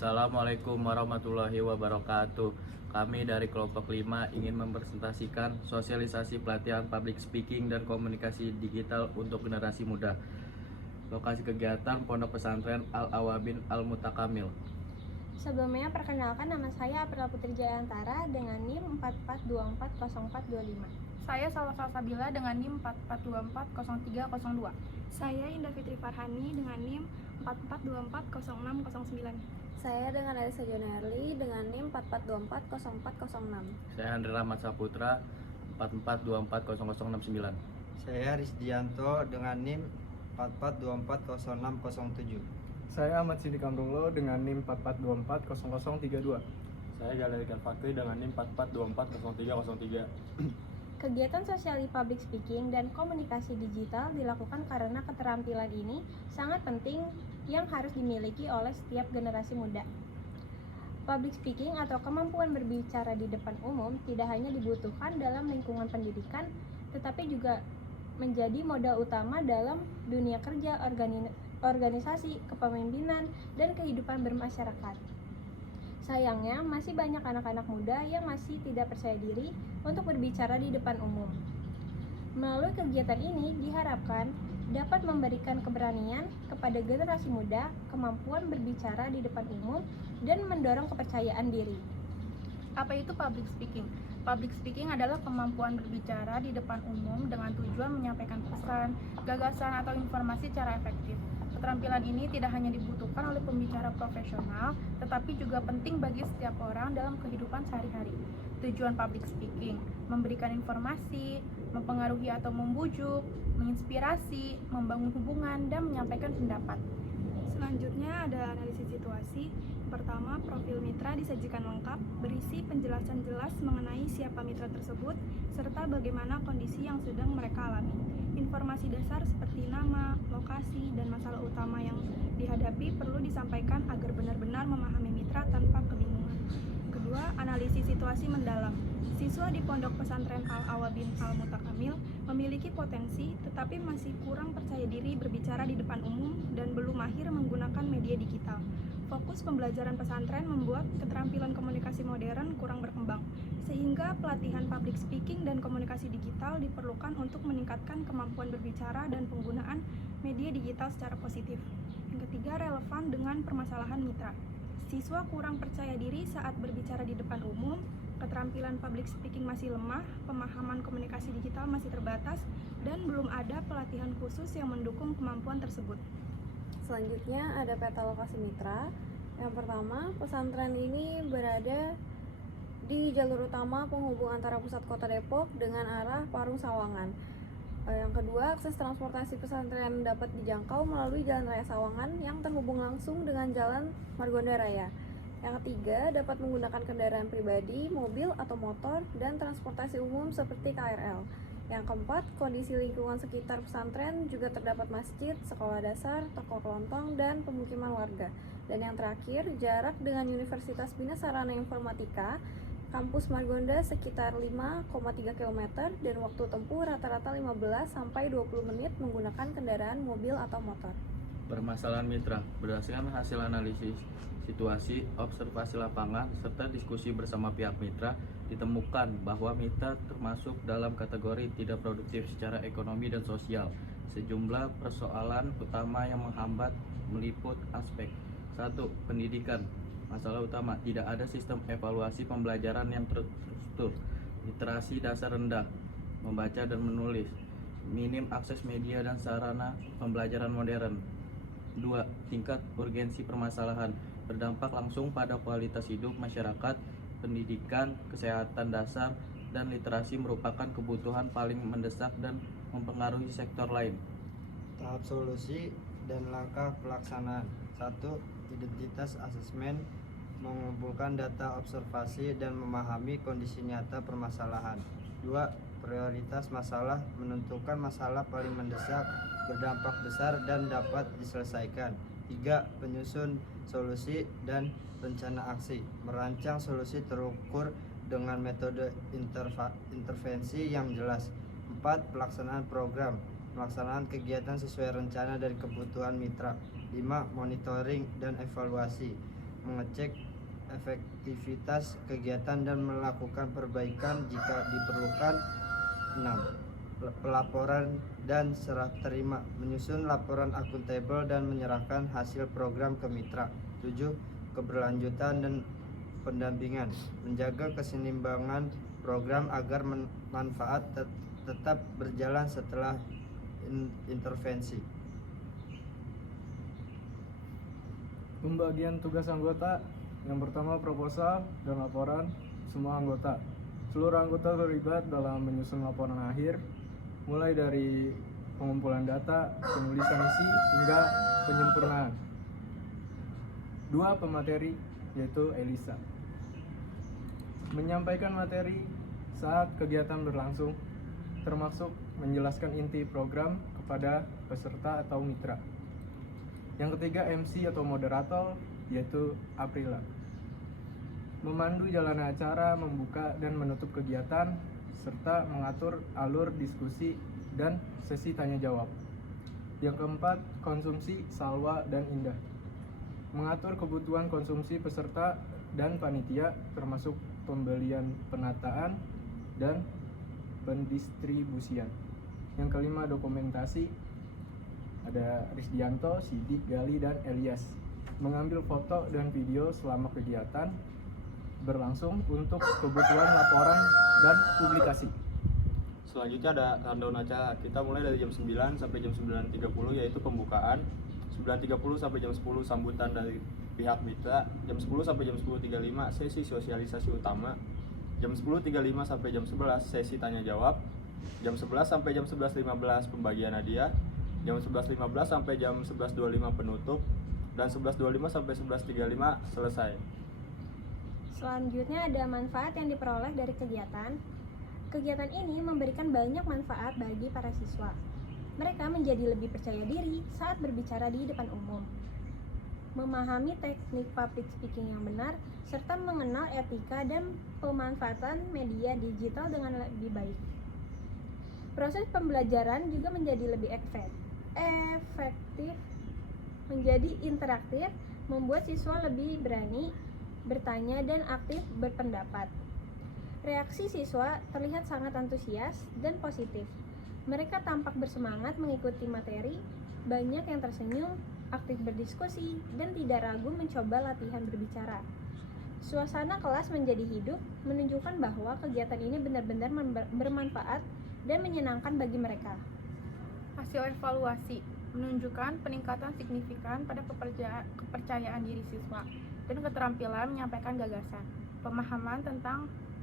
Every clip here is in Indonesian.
Assalamualaikum warahmatullahi wabarakatuh. Kami dari kelompok 5 ingin mempresentasikan sosialisasi pelatihan public speaking dan komunikasi digital untuk generasi muda. Lokasi kegiatan Pondok Pesantren Al-Awabin Al-Mutakamil. Sebelumnya, perkenalkan nama saya April Putri Jayantara dengan NIM 44240425. Saya Salwa Sabila dengan NIM 44240302. Saya Indah Fitri Farhani dengan NIM 44240609. Saya dengan Elisa Jonerli dengan NIM 44240406. Saya Andri Rahmat Saputra 44240069. Saya Rizdianto dengan NIM 44240607. Saya Ahmad Sindi Kamrullo dengan NIM 44240032. Saya Jalalikan Fakri dengan NIM 44240303. Kegiatan sosial public speaking dan komunikasi digital dilakukan karena keterampilan ini sangat penting yang harus dimiliki oleh setiap generasi muda. Public speaking atau kemampuan berbicara di depan umum tidak hanya dibutuhkan dalam lingkungan pendidikan, tetapi juga menjadi modal utama dalam dunia kerja, organisasi, kepemimpinan, dan kehidupan bermasyarakat. Sayangnya, masih banyak anak-anak muda yang masih tidak percaya diri untuk berbicara di depan umum. Melalui kegiatan ini diharapkan dapat memberikan keberanian kepada generasi muda, kemampuan berbicara di depan umum, dan mendorong kepercayaan diri. Apa itu public speaking? Public speaking adalah kemampuan berbicara di depan umum dengan tujuan menyampaikan pesan, gagasan, atau informasi secara efektif. Keterampilan ini tidak hanya dibutuhkan oleh pembicara profesional, tetapi juga penting bagi setiap orang dalam kehidupan sehari-hari. Tujuan public speaking: memberikan informasi, mempengaruhi atau membujuk, menginspirasi, membangun hubungan, dan menyampaikan pendapat. Selanjutnya ada analisis situasi. Pertama, profil mitra disajikan lengkap, berisi penjelasan jelas mengenai siapa mitra tersebut, serta bagaimana kondisi yang sedang mereka alami. Informasi dasar seperti nama, lokasi, dan masalah utama yang dihadapi perlu disampaikan agar benar-benar memahami mitra tanpa kebingungan. Kedua, analisis situasi mendalam. Siswa di Pondok Pesantren Al-Awabin Al-Mutakamil memiliki potensi tetapi masih kurang percaya diri berbicara di depan umum dan belum mahir menggunakan media digital. Fokus pembelajaran pesantren membuat keterampilan komunikasi modern kurang berkembang, sehingga pelatihan public speaking dan komunikasi digital diperlukan untuk meningkatkan kemampuan berbicara dan penggunaan media digital secara positif. Yang ketiga, relevan dengan permasalahan mitra. Siswa kurang percaya diri saat berbicara di depan umum, keterampilan public speaking masih lemah, pemahaman komunikasi digital masih terbatas, dan belum ada pelatihan khusus yang mendukung kemampuan tersebut. Selanjutnya ada peta lokasi mitra. Yang pertama, pesantren ini berada di jalur utama penghubung antara pusat kota Depok dengan arah Parung Sawangan. Yang kedua, akses transportasi pesantren dapat dijangkau melalui Jalan Raya Sawangan yang terhubung langsung dengan Jalan Margonda Raya. Yang ketiga, dapat menggunakan kendaraan pribadi, mobil atau motor, dan transportasi umum seperti KRL. Yang keempat, kondisi lingkungan sekitar pesantren juga terdapat masjid, sekolah dasar, toko kelontong, dan pemukiman warga. Dan yang terakhir, jarak dengan Universitas Bina Sarana Informatika, kampus Margonda sekitar 5,3 km dan waktu tempuh rata-rata 15-20 menit menggunakan kendaraan mobil atau motor. Permasalahan mitra. Berdasarkan hasil analisis situasi, observasi lapangan, serta diskusi bersama pihak mitra, ditemukan bahwa mitra termasuk dalam kategori tidak produktif secara ekonomi dan sosial. Sejumlah persoalan utama yang menghambat meliput aspek. 1. Pendidikan. Masalah utama, tidak ada sistem evaluasi pembelajaran yang terstruktur, literasi dasar rendah, membaca dan menulis, minim akses media dan sarana pembelajaran modern. 2. Tingkat urgensi permasalahan, berdampak langsung pada kualitas hidup masyarakat. Pendidikan, kesehatan dasar, dan literasi merupakan kebutuhan paling mendesak dan mempengaruhi sektor lain. Tahap solusi dan langkah pelaksanaan. 1. Identitas asesmen, mengumpulkan data observasi dan memahami kondisi nyata permasalahan. 2. Prioritas masalah, menentukan masalah paling mendesak, berdampak besar dan dapat diselesaikan. 3. Penyusun solusi dan rencana aksi, merancang solusi terukur dengan metode intervensi yang jelas. 4. Pelaksanaan program, pelaksanaan kegiatan sesuai rencana dan kebutuhan mitra. 5. Monitoring dan evaluasi, mengecek efektivitas kegiatan dan melakukan perbaikan jika diperlukan. 6. Pelaporan dan serah terima, menyusun laporan akuntabel dan menyerahkan hasil program ke mitra. 7. Keberlanjutan dan pendampingan, menjaga keseimbangan program agar manfaat tetap berjalan setelah intervensi. Pembagian tugas anggota. Yang pertama, proposal dan laporan semua anggota. Seluruh anggota terlibat dalam menyusun laporan akhir, mulai dari pengumpulan data, penulisan isi, hingga penyempurnaan. 2. Pemateri, yaitu ELISA, menyampaikan materi saat kegiatan berlangsung, termasuk menjelaskan inti program kepada peserta atau mitra. Yang ketiga, MC atau moderator, yaitu Aprila, memandu jalan acara, membuka dan menutup kegiatan, serta mengatur alur diskusi dan sesi tanya jawab. Yang keempat, konsumsi, Salwa dan Indah, mengatur kebutuhan konsumsi peserta dan panitia, termasuk pembelian, penataan, dan pendistribusian. Yang kelima, dokumentasi, ada Risdianto, Sidik, Gali, dan Elias, mengambil foto dan video selama kegiatan berlangsung untuk kebutuhan laporan dan publikasi. Selanjutnya ada rundown acara. Kita mulai dari jam 9 sampai jam 9.30, yaitu pembukaan. 9.30 sampai jam 10 sambutan dari pihak mitra. Jam 10 sampai jam 10.35 sesi sosialisasi utama. Jam 10.35 sampai jam 11 sesi tanya jawab. Jam 11 sampai jam 11.15 pembagian hadiah. Jam 11.15 sampai jam 11.25 penutup, dan 11.25 sampai 11.35 selesai. Selanjutnya ada manfaat yang diperoleh dari kegiatan. Kegiatan ini memberikan banyak manfaat bagi para siswa. Mereka menjadi lebih percaya diri saat berbicara di depan umum, memahami teknik public speaking yang benar, serta mengenal etika dan pemanfaatan media digital dengan lebih baik. Proses pembelajaran juga menjadi lebih efektif, menjadi interaktif, membuat siswa lebih berani bertanya dan aktif berpendapat. Reaksi siswa terlihat sangat antusias dan positif. Mereka tampak bersemangat mengikuti materi, banyak yang tersenyum, aktif berdiskusi, dan tidak ragu mencoba latihan berbicara. Suasana kelas menjadi hidup, menunjukkan bahwa kegiatan ini benar-benar bermanfaat dan menyenangkan bagi mereka. Hasil evaluasi menunjukkan peningkatan signifikan pada kepercayaan diri siswa dan keterampilan menyampaikan gagasan,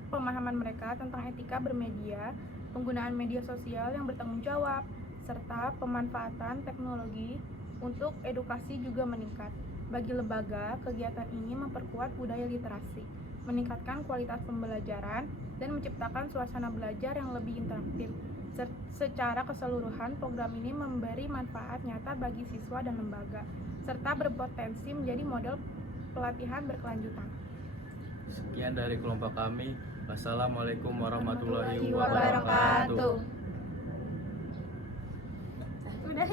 pemahaman mereka tentang etika bermedia, penggunaan media sosial yang bertanggung jawab, serta pemanfaatan teknologi untuk edukasi juga meningkat. Bagi lembaga, kegiatan ini memperkuat budaya literasi, meningkatkan kualitas pembelajaran, dan menciptakan suasana belajar yang lebih interaktif. Secara keseluruhan, program ini memberi manfaat nyata bagi siswa dan lembaga, serta berpotensi menjadi model pelatihan berkelanjutan. Sekian dari kelompok kami. Wassalamualaikum warahmatullahi wabarakatuh. Udah,